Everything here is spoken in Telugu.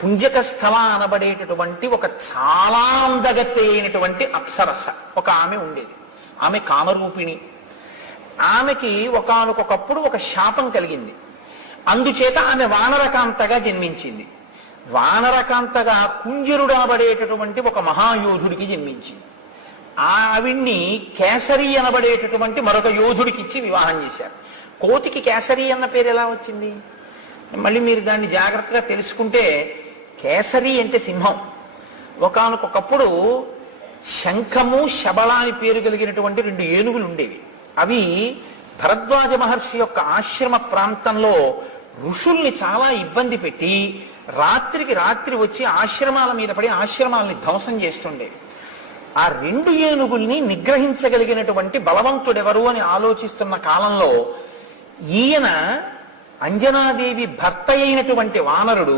పుంజక స్థల అనబడేటటువంటి ఒక చాలా అందగత్తె అయినటువంటి అప్సరస ఒక ఆమె ఉండేది. ఆమె కామరూపిణి. ఆమెకి ఒకానొకప్పుడు ఒక శాపం కలిగింది. అందుచేత ఆమె వానరకాంతగా జన్మించింది. వానరకాంతగా కుంజరుడనబడేటటువంటి ఒక మహాయోధుడికి జన్మించింది. ఆవిడ్ని కేసరి అనబడేటటువంటి మరొక యోధుడికి ఇచ్చి వివాహం చేశారు. కోతికి కేసరి అన్న పేరు ఎలా వచ్చింది? మళ్ళీ మీరు దాన్ని జాగ్రత్తగా తెలుసుకుంటే, కేసరి అంటే సింహం. ఒకానొకప్పుడు శంఖము శబళ అని పేరు కలిగినటువంటి 2 ఏనుగులు ఉండేవి. అవి భరద్వాజ మహర్షి యొక్క ఆశ్రమ ప్రాంతంలో ఋషుల్ని చాలా ఇబ్బంది పెట్టి రాత్రికి రాత్రి వచ్చి ఆశ్రమాల మీద పడి ఆశ్రమాలని ధ్వంసం చేస్తుండేవి. ఆ 2 ఏనుగుల్ని నిగ్రహించగలిగినటువంటి బలవంతుడెవరు అని ఆలోచిస్తున్న కాలంలో ఈయన అంజనాదేవి భర్త అయినటువంటి వానరుడు